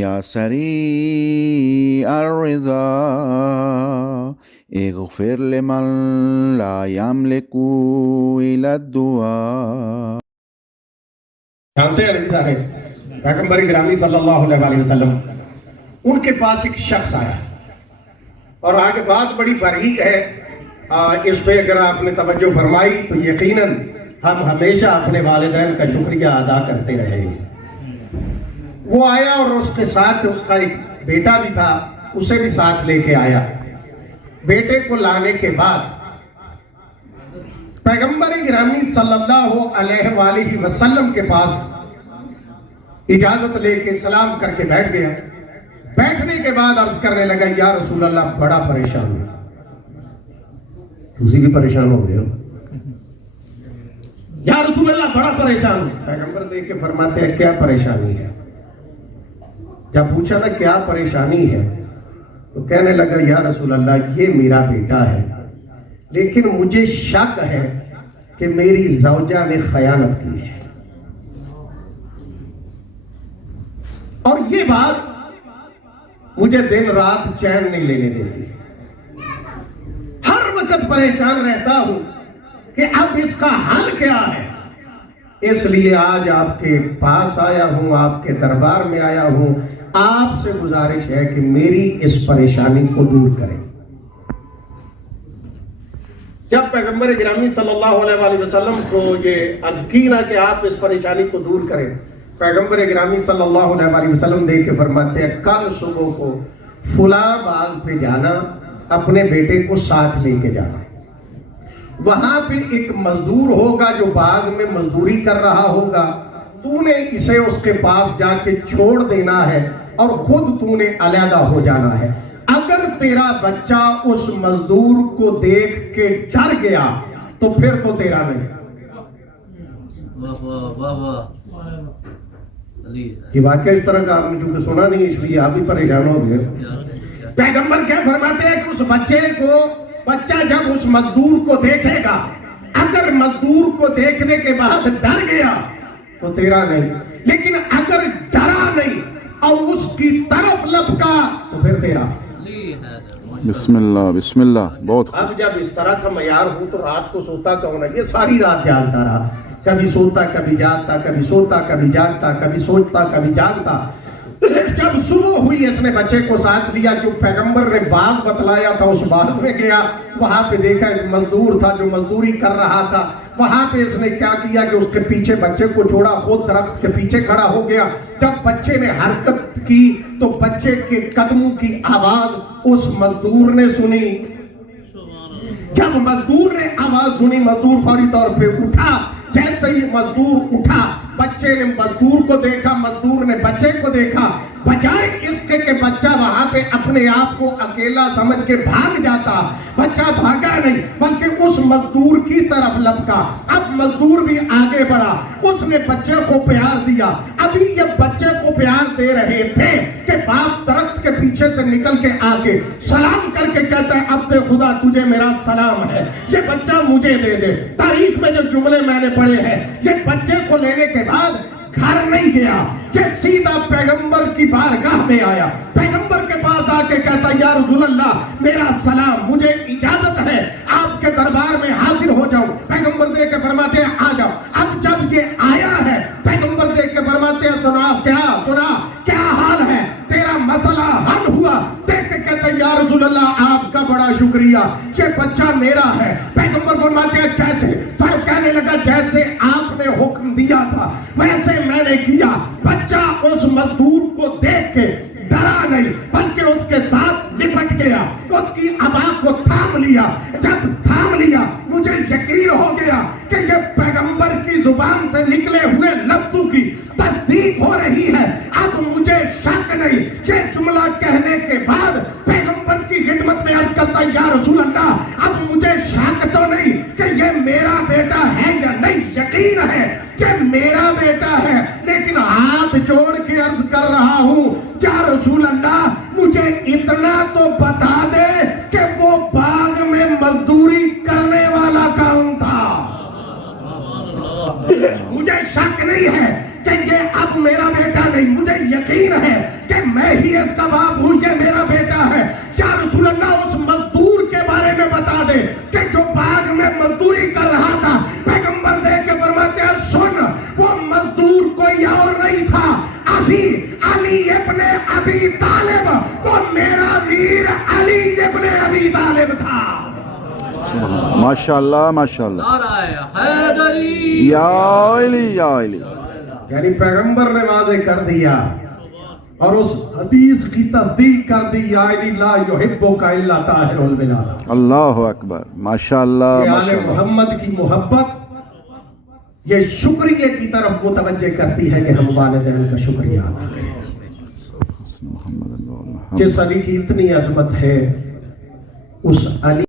یا سریع الرضا اغفر لمن لا یملک الی الدعاء. جانتے ہیں نبی صاحب پیغمبر گرامی صلی اللہ علیہ وسلم ان کے پاس ایک شخص آیا اور آگے بات بڑی باریک ہے، اس پہ اگر آپ نے توجہ فرمائی تو یقیناً ہم ہمیشہ اپنے والدین کا شکریہ ادا کرتے رہیں گے. وہ آیا اور اس کے ساتھ اس کا ایک بیٹا بھی تھا، اسے بھی ساتھ لے کے آیا. بیٹے کو لانے کے بعد پیغمبر گرامی صلی اللہ علیہ وآلہ وسلم کے پاس اجازت لے کے سلام کر کے بیٹھ گیا. بیٹھنے کے بعد عرض کرنے لگا یا رسول اللہ بڑا پریشان ہوں. تسی بھی پریشان ہو گئے ہو؟ یا رسول اللہ بڑا پریشان ہوں. پیغمبر دیکھ کے فرماتے ہیں کیا پریشانی ہے؟ جب پوچھا نا کیا پریشانی ہے تو کہنے لگا یا رسول اللہ یہ میرا بیٹا ہے، لیکن مجھے شک ہے کہ میری زوجہ نے خیانت کی ہے، اور یہ بات مجھے دن رات چین نہیں لینے دیتی. ہر وقت پریشان رہتا ہوں کہ اب اس کا حل کیا ہے. اس لیے آج آپ کے پاس آیا ہوں، آپ کے دربار میں آیا ہوں. آپ سے گزارش ہے کہ میری اس پریشانی کو دور کریں. جب پیغمبر گرامی صلی اللہ علیہ وآلہ وسلم کو یہ عرض کی نا کہ آپ اس پریشانی کو دور کریں، پیغمبر گرامی صلی اللہ علیہ وآلہ وسلم دیکھ کے فرماتے ہیں کل صبح کو فلاں باغ پہ جانا، اپنے بیٹے کو ساتھ لے کے جانا. وہاں پہ ایک مزدور ہوگا جو باغ میں مزدوری کر رہا ہوگا، تو نے اسے اس کے پاس جا کے چھوڑ دینا ہے اور خود تو نے علیحدہ ہو جانا ہے. اگر تیرا بچہ اس مزدور کو دیکھ کے ڈر گیا تو پھر تو تیرا نہیں. یہ واقعہ اس طرح کا آپ نے چونکہ سنا نہیں اس لیے آپ بھی پریشان ہو گئے. پیغمبر کیا فرماتے ہیں کہ اس بچہ جب اس مزدور کو دیکھے گا، اگر مزدور کو دیکھنے کے بعد ڈر گیا تو تیرا نہیں، لیکن اگر ڈرا نہیں اور اس کی طرف لپکا تو پھر تیرا. بسم اللہ بسم اللہ. بہت اب جب اس طرح کا معیار ہو تو رات کو سوتا کون ہے؟ یہ ساری رات جاگتا رہا، کبھی سوتا کبھی جاگتا، کبھی سوتا کبھی جاگتا، کبھی سوچتا کبھی جاگتا. جب صبح ہوئی اس نے بچے کو ساتھ لیا، جو پیغمبر نے باغ بتلایا تھا اس باغ میں گیا. وہاں پہ دیکھا ایک مزدور تھا جو مزدوری کر رہا تھا. وہاں پہ اس نے کیا کیا کہ اس کے پیچھے بچے کو چھوڑا، خود درخت کے پیچھے کھڑا ہو گیا. جب بچے نے حرکت کی تو بچے کے قدموں کی آواز اس مزدور نے سنی. جب مزدور نے آواز سنی، مزدور فوری طور پہ اٹھا. جیسے ہی مزدور اٹھا، بچے نے مزدور کو دیکھا، مزدور نے بچے کو دیکھا. بجائے اس کے کہ بچہ وہاں پہ اپنے آپ کو اکیلا سمجھ کے بھاگ جاتا، بچہ بھاگا نہیں بلکہ اس مزدور کی طرف لپکا. اب مزدور بھی آگے بڑھا، اس نے بچے کو پیار دیا. ابھی یہ بچے کو پیار دے رہے تھے کہ باپ درخت کے پیچھے سے نکل کے آگے سلام کر کے کہتا ہے اب دے خدا تجھے میرا سلام ہے، یہ بچہ مجھے دے دے. تاریخ میں جو جملے میں نے پڑھے ہیں، یہ بچے کو لینے کے بعد گھر نہیں گیا، یہ سیدھا پیغمبر کی بارگاہ میں آیا. پیغمبر کے پاس آ کے کہتا یا رسول اللہ میرا سلام، مجھے اجازت ہے آپ کے دربار میں حاضر ہو جاؤں. پیغمبر دیکھ کے فرماتے ہیں آ جاؤ. اب جب یہ آیا ہے پیغمبر دیکھ کے فرماتے ہیں سنا کیا حال ہے، تیرا مسئلہ حل ہوا. دیکھ کے کہتے ہیں یا رسول اللہ آپ کا بڑا شکریہ، یہ بچہ میرا ہے. پیغمبر فرماتے ہیں کیسے؟ پھر کہنے لگا جیسے آپ نے حکم دیا تھا ویسے میں نے کیا. بچہ اس مزدور کو دیکھ کے ڈرا نہیں بلکہ اس کے ساتھ لپٹ گیا، اس کی ابا کو تھام لیا. جب تھام لیا مجھے یقین ہو گیا کہ یہ پیغمبر کی زبان سے نکلے ہوئے لفظوں کی تصدیق ہو رہی ہے. اب مجھے شک نہیں. یہ جملہ کہنے کے بعد پیغمبر کی خدمت میں عرض کرتا یا رسول اللہ اب مجھے شک تو نہیں کہ یہ میرا بیٹا ہے یا نہیں، یقین ہے کہ میرا بیٹا ہے، لیکن ہاتھ جوڑ کے عرض کر رہا ہوں یا رسول اللہ مجھے اتنا تو بتا دے کہ وہ باغ میں مزدوری کرنے والا کون تھا. مجھے شک نہیں ہے کہ یہ اب میرا بیٹا نہیں، مجھے یقین ہے کہ ابی طالب تو میرا ویر علی ابن ابی طالب تھا. ماشاءاللہ ماشاءاللہ. نعرہ حیدری. یا علی یا علی. یعنی پیغمبر نے واضح کر دیا اور اس حدیث کی تصدیق کر دی یا علی لا یحبک الا طاہر البلاد. اللہ اکبر. ماشاءاللہ یہ آل ماشاءاللہ. محمد کی محبت یہ شکریہ کی طرف متوجہ کرتی ہے کہ ہم والدین کا شکریہ ادا کریں. جس علی کی اتنی عظمت ہے اس علی